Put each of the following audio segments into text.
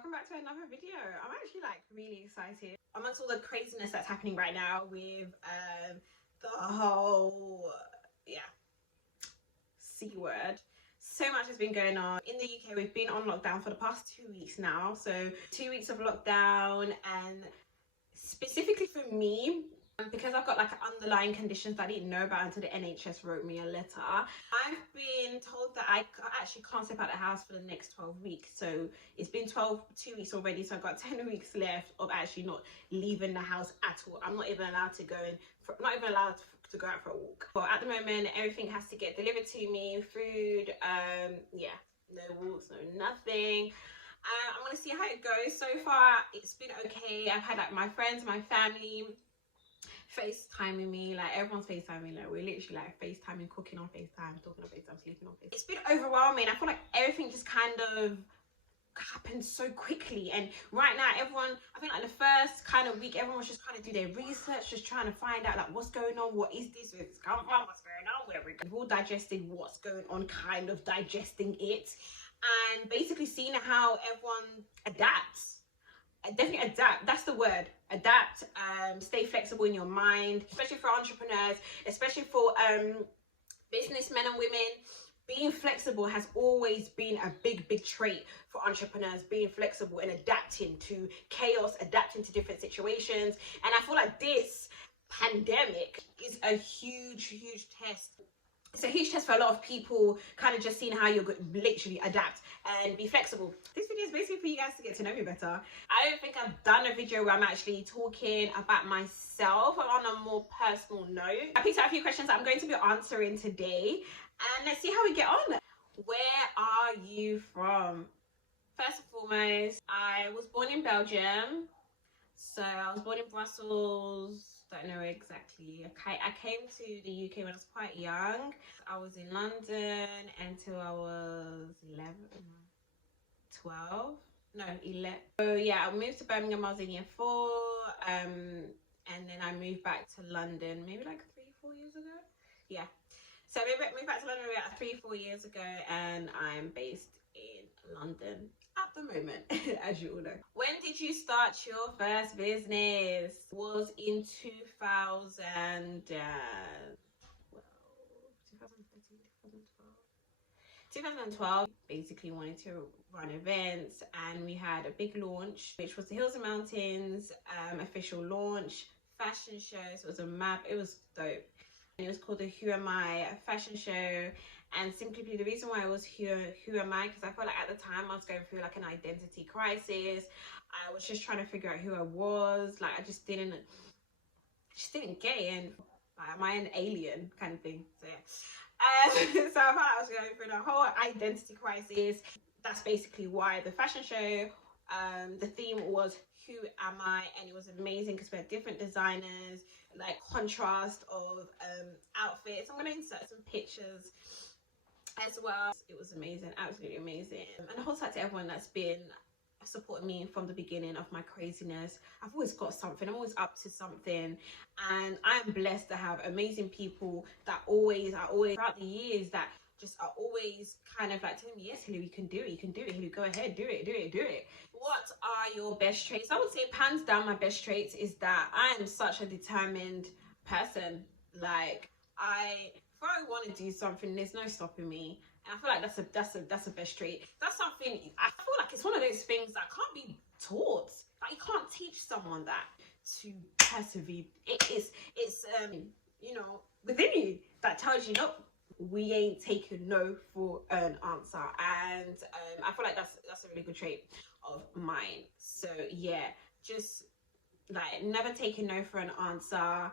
welcome back to another video. I'm actually like really excited amongst all the craziness that's happening right now with the whole C word. So much has been going on in the UK. We've been on lockdown for the past 2 weeks now, so 2 weeks of lockdown, and specifically for me, because I've got like underlying conditions that I didn't know about until the NHS wrote me a letter. I've been told that I actually can't step out of the house for the next 12 weeks. So it's been 2 weeks already. So I've got 10 weeks left of actually not leaving the house at all. I'm not even allowed to go not even allowed to go out for a walk. But at the moment, everything has to get delivered to me. Food, no walks, no nothing. I'm gonna see how it goes. So far, it's been okay. I've had like my friends, my family FaceTiming me, like everyone's FaceTiming, like we're literally like FaceTiming, cooking on FaceTime, talking on FaceTime, sleeping on FaceTime. It's been overwhelming. I feel like everything just kind of happened so quickly, and right now everyone, I think like the first kind of week, everyone's just kind of do their research, just trying to find out like what's going on, what is this, where it's come from, what's going on, where we've all digested what's going on, kind of digesting it, and basically seeing how everyone adapts. Definitely adapt, that's the word, adapt. Stay flexible in your mind, especially for entrepreneurs, especially for businessmen and women. Being flexible has always been a big trait for entrepreneurs, being flexible and adapting to chaos, adapting to different situations. And I feel like this pandemic is a huge test. It's a huge test for a lot of people, kind of just seeing how you're going to literally adapt and be flexible. This video is basically for you guys to get to know me better. I don't think I've done a video where I'm actually talking about myself on a more personal note. I picked out a few questions that I'm going to be answering today, and let's see how we get on. Where are you from? First and foremost, I was born in Belgium. So I was born in Brussels. Don't know exactly. I came to the UK when I was quite young. I was in London until I was 11. So yeah, I moved to Birmingham. I was in year 4, and then I moved back to London maybe like 3-4 years ago. Yeah, so I moved back to London about 3-4 years ago, and I'm based in London at the moment, as you all know. When did you start your first business? It was in 2012. Basically wanted to run events, and we had a big launch, which was the Hills and Mountains official launch fashion show. So it was a map. It was dope. And it was called the Who Am I fashion show. And simply the reason why it was Who Am I, because I felt like at the time I was going through like an identity crisis. I was just trying to figure out who I was. Like I just didn't get it, and like, am I an alien kind of thing? So yeah. So I felt like I was going through the whole identity crisis. That's basically why the fashion show, the theme was Who Am I, and it was amazing because we had different designers, like contrast of outfits. I'm gonna insert some pictures as well. It was amazing, absolutely amazing. And a whole shout to everyone that's been supporting me from the beginning of my craziness. I've always got something, I'm always up to something, and I'm blessed to have amazing people that always throughout the years that just are always kind of like telling me, yes Hilary, you can do it, Hilary, go ahead, do it. What are your best traits? I would say hands down my best traits is that I am such a determined person. Like if I want to do something, there's no stopping me. And I feel like that's a best trait. That's something I feel like it's one of those things that can't be taught. Like you can't teach someone that to persevere. It's you know, within you, that tells you, nope, we ain't taking no for an answer. And I feel like that's a really good trait of mine. So yeah, just like never taking no for an answer,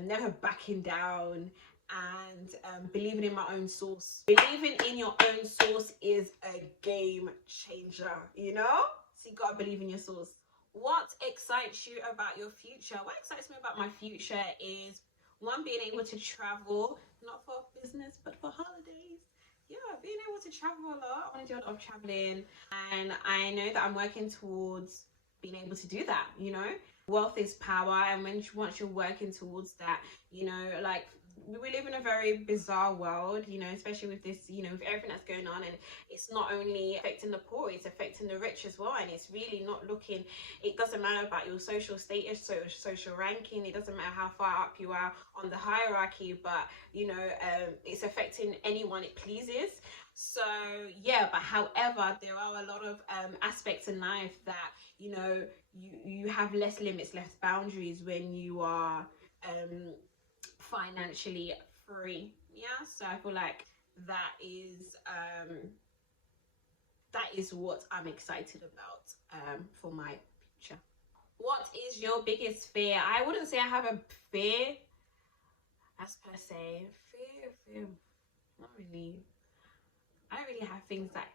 never backing down, and believing in my own source. Believing in your own source is a game changer, you know? So you gotta believe in your source. What excites you about your future? What excites me about my future is, one, being able to travel, not for business, but for holidays. Yeah, being able to travel a lot. I want to do a lot of traveling, and I know that I'm working towards being able to do that, you know? Wealth is power, and once you're working towards that, you know, like we live in a very bizarre world, you know, especially with this, you know, with everything that's going on, and it's not only affecting the poor, it's affecting the rich as well. And it's really not looking, it doesn't matter about your social status, social ranking, it doesn't matter how far up you are on the hierarchy, but you know, it's affecting anyone it pleases. So yeah, but however, there are a lot of aspects in life that, you know, you have less limits, less boundaries when you are financially free. Yeah, so I feel like that is what I'm excited about for my future. What is your biggest fear? I wouldn't say I have a fear as per se. Fear, not really. I don't really have things that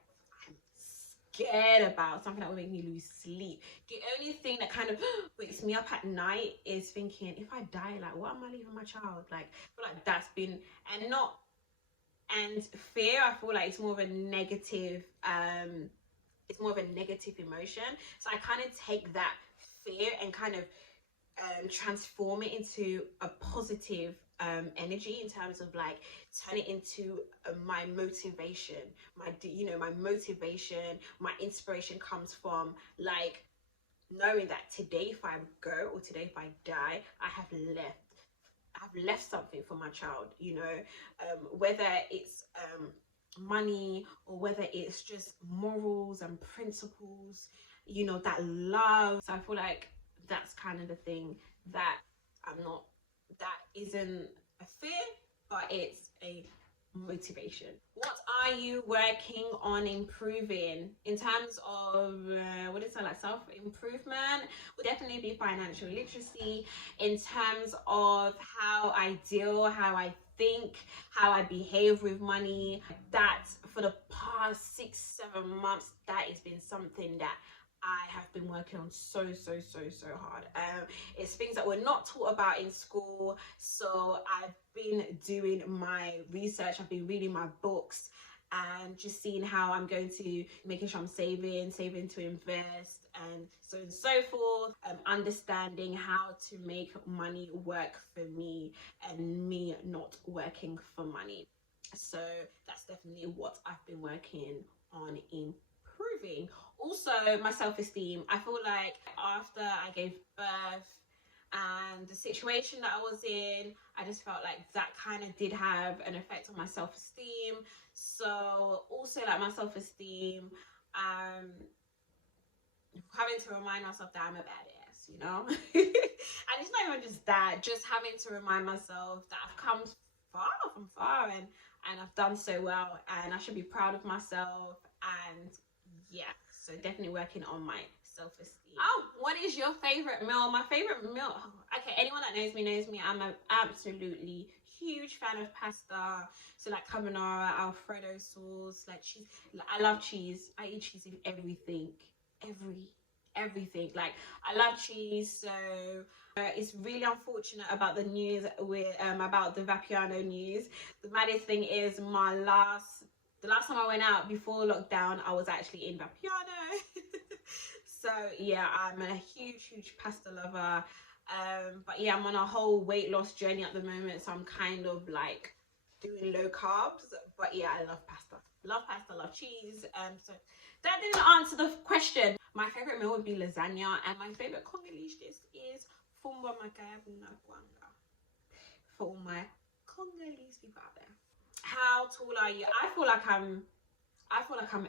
I'm scared about, something that would make me lose sleep. The only thing that kind of wakes me up at night is thinking, if I die, like, what am I leaving my child? Like, I feel like that's been, and fear, I feel like it's more of a negative, emotion. So I kind of take that fear and kind of transform it into a positive energy, in terms of like turn it into my motivation. My motivation, my inspiration comes from like knowing that today if I go, or today if I die, I've left something for my child, you know, whether it's money, or whether it's just morals and principles, you know, that love. So I feel like that's kind of the thing that that isn't a fear, but it's a motivation. What are you working on improving in terms of what is that, like self-improvement? Would definitely be financial literacy, in terms of how I deal, how I think, how I behave with money. That for the past 6-7 months, that has been something that I have been working on so hard. It's things that we're not taught about in school, so I've been doing my research, I've been reading my books, and just seeing how I'm going to, making sure I'm saving to invest, and so on and so forth. Understanding how to make money work for me, and me not working for money. So that's definitely what I've been working on improving. Also, my self-esteem. I feel like after I gave birth and the situation that I was in, I just felt like that kind of did have an effect on my self-esteem. So also, like, my self-esteem, having to remind myself that I'm a badass, you know. And it's not even just that, just having to remind myself that I've come from far, and I've done so well, and I should be proud of myself. And yeah, so definitely working on my self-esteem. Oh, what is your favorite meal? My favorite meal, okay, anyone that knows me, I'm an absolutely huge fan of pasta. So like carbonara, alfredo sauce, like cheese. I love cheese. I eat cheese in everything. Everything. Like, I love cheese. So it's really unfortunate about the news with about the Vapiano news. The maddest thing is, the last time I went out before lockdown, I was actually in Vapiano. So yeah, I'm a huge pasta lover. But yeah, I'm on a whole weight loss journey at the moment, so I'm kind of like doing low carbs. But yeah, I love pasta, love cheese. So that didn't answer the question. My favorite meal would be lasagna, and my favorite Congolese dish is fumba makayabuna kwanga. For all my Congolese people out there. How tall are you? I feel like I'm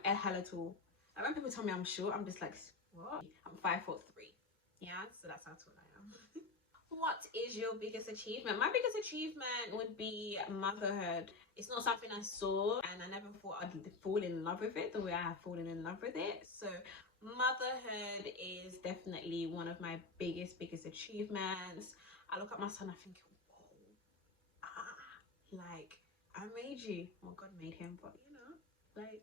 a hella tall. Like, when people tell me I'm short, I'm just like, what? I'm 5'3". Yeah, so that's how tall I am. What is your biggest achievement? My biggest achievement would be motherhood. It's not something I saw, and I never thought I'd fall in love with it the way I have fallen in love with it. So motherhood is definitely one of my biggest achievements. I look at my son, I think, whoa, like, I made you. Well, God made him, but you know, like,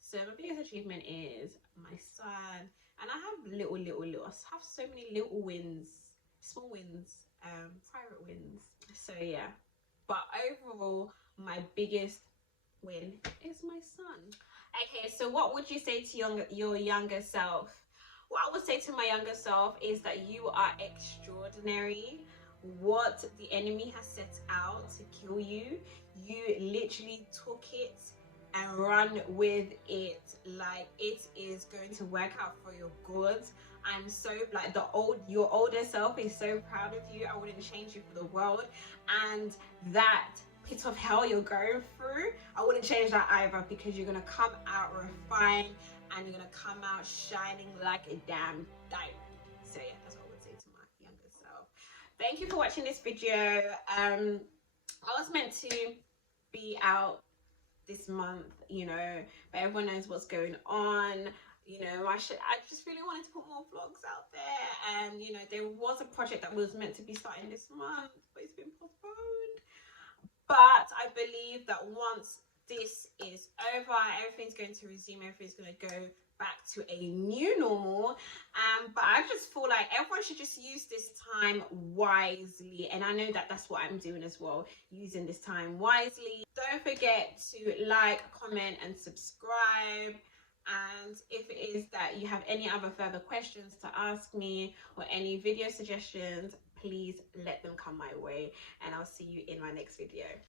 so my biggest achievement is my son. And I have little, I have so many little wins, small wins, private wins. So yeah, but overall, my biggest win is my son. Okay, so what would you say to your younger self? What I would say to my younger self is that you are extraordinary. what the enemy has set out to kill you, you literally took it and run with it. Like, it is going to work out for your good. I'm so, like, your older self is so proud of you. I wouldn't change you for the world. And that pit of hell you're going through, I wouldn't change that either, because you're gonna come out refined and you're gonna come out shining like a damn diamond. So yeah, that's what I would say to my younger self. Thank you for watching this video. I was meant to be out this month, you know, but everyone knows what's going on. You know, I just really wanted to put more vlogs out there, and you know, there was a project that was meant to be starting this month, but it's been postponed. But I believe that once this is over, everything's going to resume, everything's going to go back to a new normal. But I just feel like everyone should just use this time wisely, and I know that that's what I'm doing as well, using this time wisely. Don't forget to like, comment and subscribe. And if it is that you have any other further questions to ask me or any video suggestions, please let them come my way, and I'll see you in my next video.